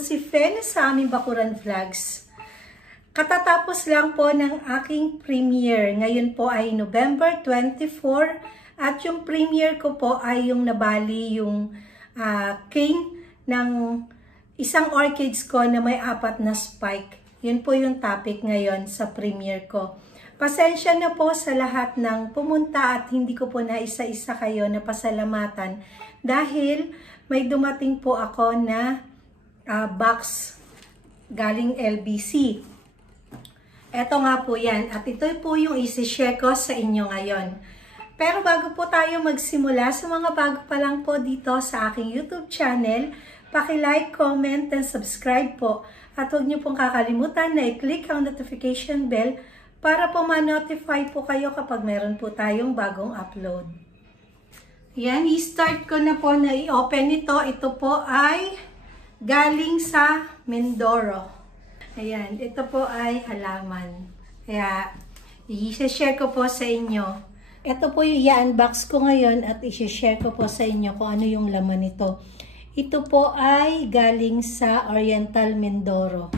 po si Fen sa aming Bakuran Vlogs. Katatapos lang po ng aking premiere. Ngayon po ay November 24 at yung premiere ko po ay yung nabali yung cane ng isang orchids ko na may 4 na spike. Yun po yung topic ngayon sa premiere ko. Pasensya na po sa lahat ng pumunta at hindi ko po na isa-isa kayo na pasalamatan dahil may dumating po ako na box galing LBC. Ito nga po yan at ito po yung isi-share ko sa inyo ngayon. Pero bago po tayo magsimula, sa mga bago pa lang po dito sa aking YouTube channel, paki-like, comment, and subscribe po. At huwag niyo pong kakalimutan na i-click ang notification bell para po ma-notify po kayo kapag meron po tayong bagong upload. Yan, i-start ko na po na i-open ito. Ito po ay galing sa Mindoro. Ayan, ito po ay halaman. Kaya, i-share ko po sa inyo. Ito po yung i-unbox ko ngayon at i-share ko po sa inyo kung ano yung laman nito. Ito po ay galing sa Oriental Mindoro.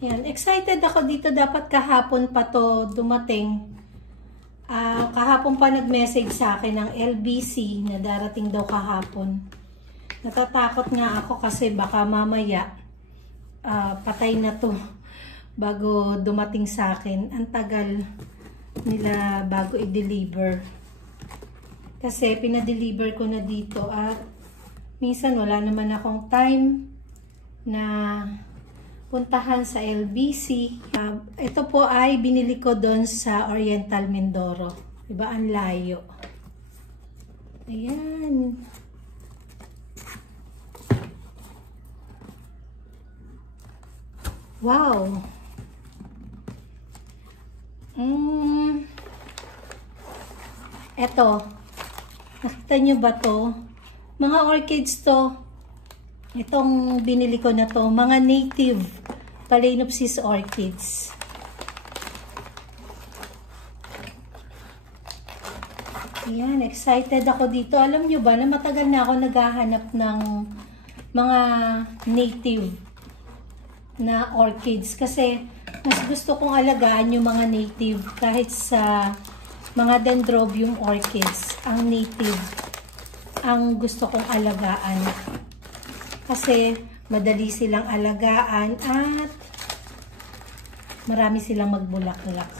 Yan, excited ako dito. Dapat kahapon pa to dumating. Kahapon pa nag-message sa akin ng LBC na darating daw kahapon. Natatakot nga ako kasi baka mamaya patay na to bago dumating sa akin. Ang tagal nila bago i-deliver. Kasi pinadeliver ko na dito at minsan wala naman akong time na puntahan sa LBC. Ito po ay binili ko doon sa Oriental Mindoro. Diba? Ang layo. Ayan. Wow. Ito. Nakita nyo ba to? Mga orchids to. Itong binili ko na to, mga native Phalaenopsis orchids. Ayan, excited ako dito. Alam nyo ba na matagal na ako naghahanap ng mga native na orchids kasi mas gusto kong alagaan yung mga native kahit sa mga dendrobium orchids. Ang native ang gusto kong alagaan. Kasi madali silang alagaan at marami silang magbulaklak.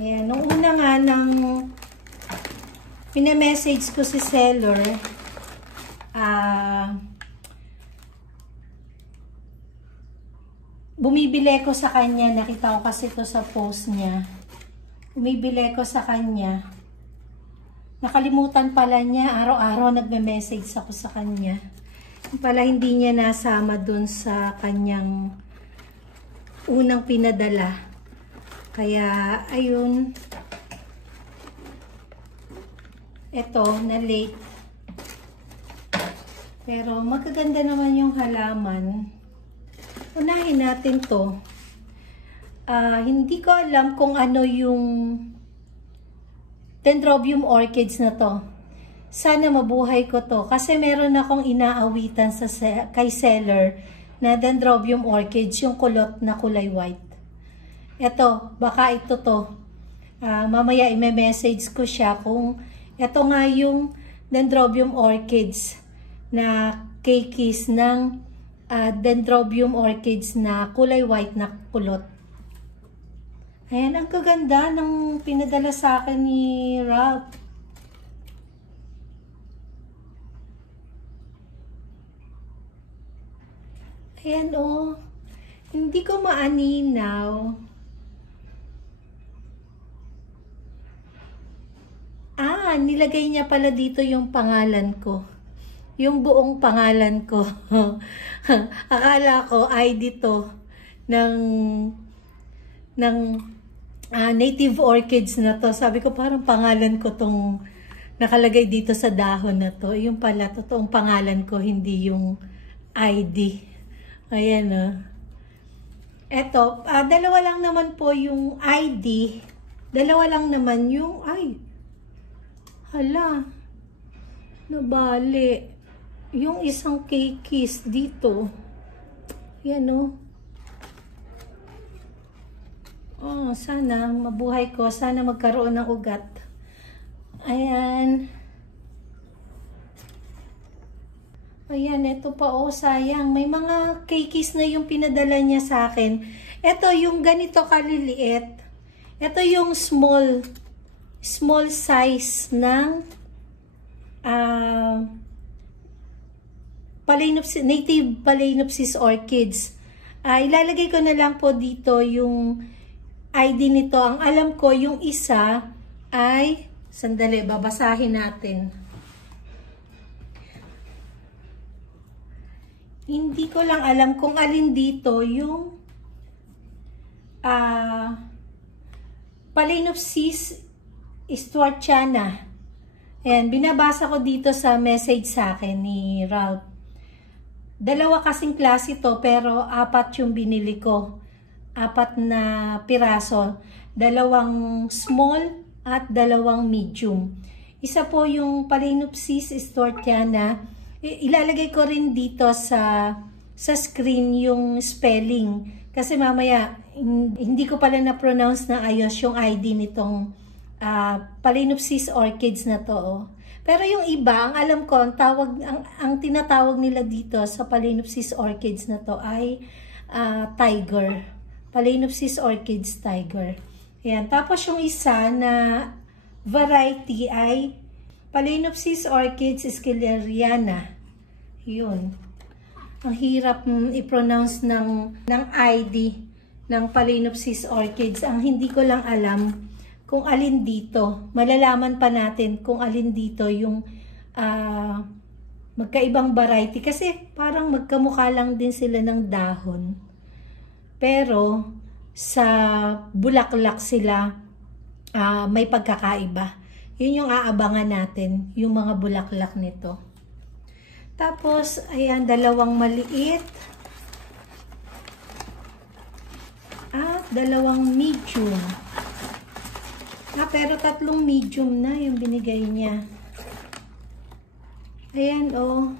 Ayan, nung una nga nang pinamessage ko si seller, bumibili ko sa kanya, nakita ko kasi ito sa post niya. Bumibili ko sa kanya. Nakalimutan pala niya, araw-araw nagme-message ako sa kanya. Pala hindi niya nasama dun sa kanyang unang pinadala. Kaya, ayun. Ito, na late. Pero magaganda naman yung halaman. Unahin natin to. Hindi ko alam kung ano yung Dendrobium orchids na to. Sana mabuhay ko to. Kasi meron akong inaawitan kay seller na Dendrobium orchids, yung kulot na kulay white. Ito, baka ito to. Mamaya i-message ko siya kung ito nga yung Dendrobium orchids na keikis ng Dendrobium orchids na kulay white na kulot. Ayan, ang kaganda ng pinadala sa akin ni Rob. Ayan, oh. Hindi ko maaninaw. Nilagay niya pala dito yung pangalan ko. Yung buong pangalan ko. Akala ko ID to ng native orchids na to. Sabi ko parang pangalan ko tong nakalagay dito sa dahon na to. Yung pala, totoong pangalan ko, hindi yung ID. Ayan o. Eto, dalawa lang naman po yung ID Dalawa lang naman yung, ay, hala, nabali. Yung isang Keikis dito. Yan o. Oh, sana mabuhay ko. Sana magkaroon ng ugat. Ayan. Ayan, ito pa oh, sayang. May mga Keikis na yung pinadala niya sa akin. Ito yung ganito kaliliit. Ito yung small size ng native Phalaenopsis orchids. Ilalagay ko na lang po dito yung ID nito. Ang alam ko, yung isa ay, sandali, babasahin natin. Hindi ko lang alam kung alin dito yung Phalaenopsis stuartiana. Ayan, binabasa ko dito sa message sa akin ni Ralph. Dalawa kasing klase to, pero 4 yung binili ko. 4 na piraso. 2 small at 2 medium. Isa po yung Phalaenopsis stuartiana. Ilalagay ko rin dito sa screen yung spelling. Kasi mamaya, hindi ko pala na-pronounce na ayos yung ID nitong Phalaenopsis orchids na to. Oh. Pero yung iba, ang alam ko, ang tinatawag nila dito sa Phalaenopsis orchids na to ay tiger. Phalaenopsis orchids tiger. Ayan. Tapos yung isa na variety ay Phalaenopsis orchids scleriana. Yun. Ang hirap i-pronounce ng ID ng Phalaenopsis orchids. Ang hindi ko lang alam kung alin dito. Malalaman pa natin kung alin dito yung magkaibang variety. Kasi parang magkamukha lang din sila ng dahon. Pero sa bulaklak sila may pagkakaiba. Yun yung aabangan natin, yung mga bulaklak nito. Tapos, ayan, 2 maliit at 2 medium. Pero 3 medium na yung binigay niya. Ayan, oh.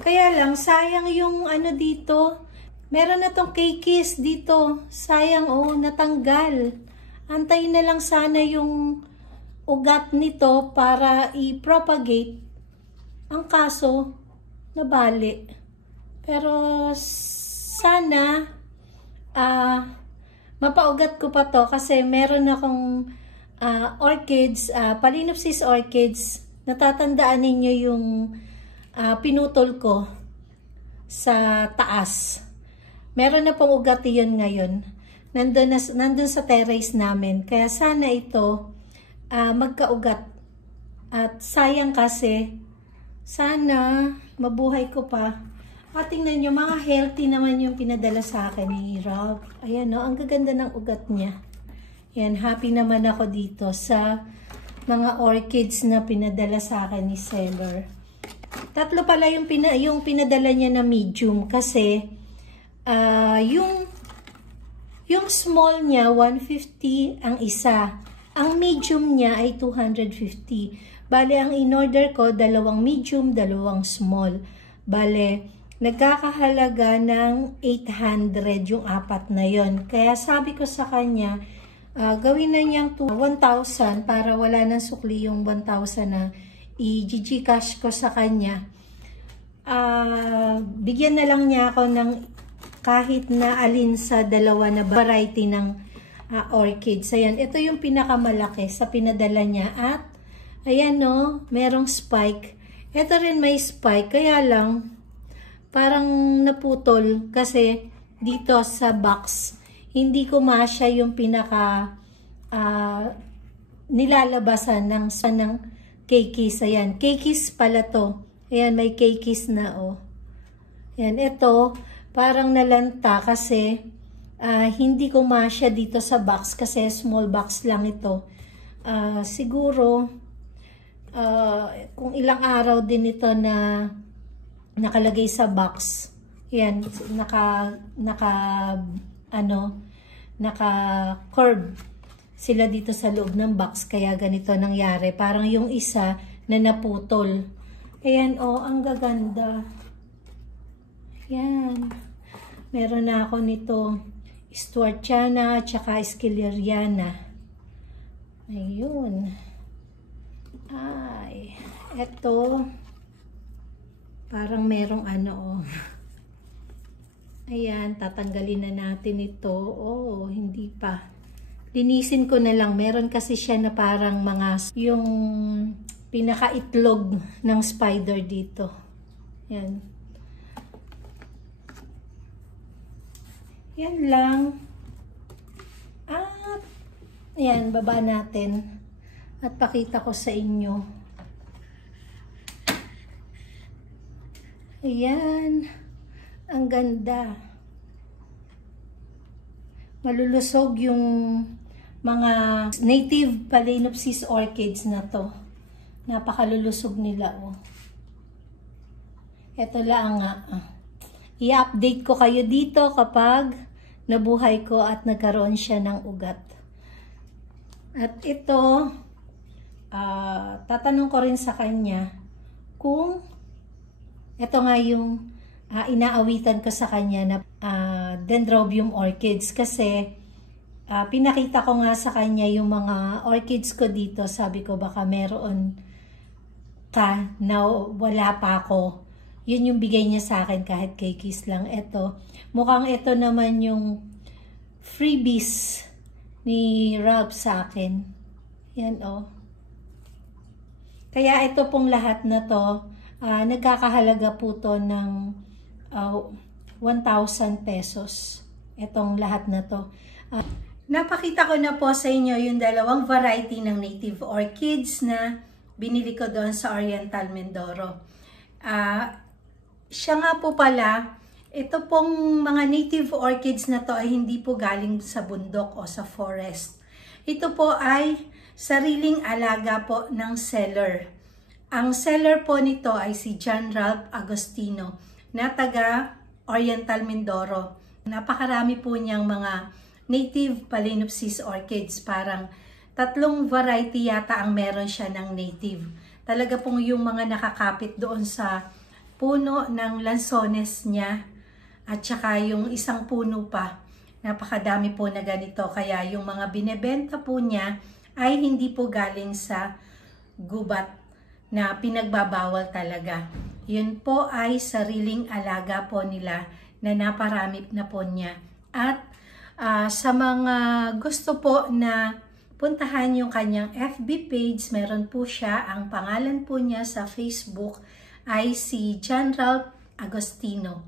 Kaya lang, sayang yung ano dito. Meron na tong Keikis dito. Sayang, oh, natanggal. Antayin na lang sana yung ugat nito para i-propagate. Ang kaso, nabali. Pero sana mapaugat ko pa to kasi meron akong orchids, Phalaenopsis orchids. Natatandaan ninyo yung pinutol ko sa taas. Meron na pong ugat yun ngayon. Nandun sa terrace namin. Kaya sana ito magkaugat. At sayang kasi, sana mabuhay ko pa. Tingnan nyo, mga healthy naman yung pinadala sa akin ni Ralph. Ayan, no? Ang gaganda ng ugat niya. Ayan, happy naman ako dito sa mga orchids na pinadala sa akin ni seller. 3 pala yung pinadala niya na medium kasi yung small niya 150 ang isa. Ang medium niya ay 250. Bale, ang in-order ko, 2 medium, 2 small. Bale, nagkakahalaga ng 800 yung 4 na yon. Kaya sabi ko sa kanya, gawin na niyang 1,000 para wala nang sukli yung 1,000 na i-gcash ko sa kanya. Bigyan na lang niya ako ng kahit na alin sa 2 na variety ng orchids. Ayan, ito yung pinakamalaki sa pinadala niya. At, ayan no, merong spike. Ito rin may spike, kaya lang, parang naputol kasi dito sa box, hindi ko masya yung pinaka nilalabasan ng Keikis. Ayan, Keikis pala to. Ayan, may Keikis na oh. Ayan, ito, parang nalanta kasi hindi ko masya dito sa box kasi small box lang ito. Siguro, kung ilang araw din ito na nakalagay sa box. Ayan, naka-curve. sila dito sa loob ng box, kaya ganito nangyari. Parang yung isa na naputol. Ayan, oh, ang gaganda. Ayan. Meron na ako nito, Stuartiana, tsaka Schilleriana. Ayun. Ay, eto, parang merong ano, oh. Ayan, tatanggalin na natin ito. Oh, hindi pa. Linisin ko na lang. Meron kasi siya na parang mga, yung pinakaitlog ng spider dito. Yan. Yan lang. At, yan, baba natin. At pakita ko sa inyo. Ayan. Ang ganda. Malulusog yung mga native Phalaenopsis orchids na to. Napakalulusog nila, oh. Ito lang nga. I-update ko kayo dito kapag nabuhay ko at nagkaroon siya ng ugat. At ito, tatanong ko rin sa kanya kung ito nga yung inaawitan ko sa kanya na Dendrobium orchids, kasi pinakita ko nga sa kanya yung mga orchids ko dito. Sabi ko baka meron ka na wala pa ako. Yun yung bigay niya sa akin kahit kay Kiss lang. Ito, mukhang ito naman yung freebies ni Ralph sa akin. Yan, oh. Kaya ito pong lahat na to, nagkakahalaga po to ng 1,000 pesos. Itong lahat na to. Napakita ko na po sa inyo yung dalawang variety ng native orchids na binili ko doon sa Oriental Mindoro. Siya nga po pala, ito pong mga native orchids na to ay hindi po galing sa bundok o sa forest. Ito po ay sariling alaga po ng seller. Ang seller po nito ay si John Ralph Agostino na taga Oriental Mindoro. Napakarami po niyang mga native Phalaenopsis orchids. Parang 3 variety yata ang meron siya ng native. Talaga pong yung mga nakakapit doon sa puno ng lansones niya at saka yung isang puno pa. Napakadami po na ganito. Kaya yung mga binebenta po niya ay hindi po galing sa gubat na pinagbabawal talaga. Yun po ay sariling alaga po nila na naparami na po niya. At sa mga gusto po na puntahan yung kanyang FB page, meron po siya. Ang pangalan po niya sa Facebook ay si John Ralph Agostino.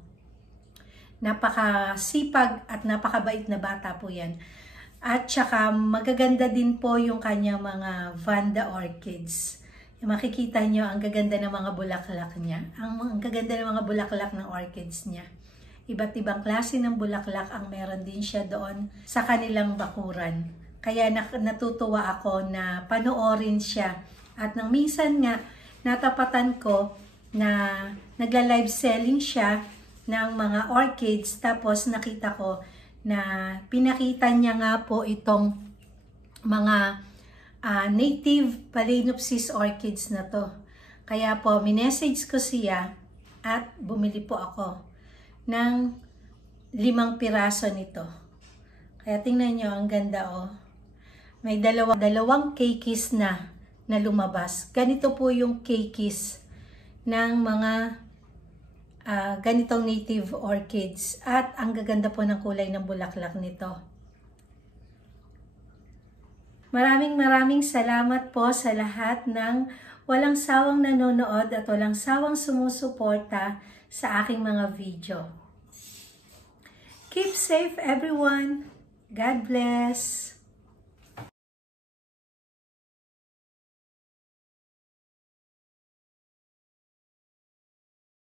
Napakasipag at napakabait na bata po yan. At saka magaganda din po yung kanyang mga Vanda orchids. Makikita nyo ang gaganda ng mga bulaklak niya. Ang gaganda ng mga bulaklak ng orchids niya. Iba't ibang klase ng bulaklak ang meron din siya doon sa kanilang bakuran. Kaya natutuwa ako na panoorin siya. At nang minsan nga, natapatan ko na nagla-live selling siya ng mga orchids. Tapos nakita ko na pinakita niya nga po itong mga native Phalaenopsis orchids na to. Kaya po, minessage ko siya at bumili po ako ng 5 piraso nito. Kaya tingnan nyo, ang ganda, oh. May dalawang keikis na lumabas. Ganito po yung keikis ng mga ganitong native orchids. At ang gaganda po ng kulay ng bulaklak nito. Maraming salamat po sa lahat ng walang sawang nanonood at walang sawang sumusuporta sa aking mga video. Keep safe everyone. God bless.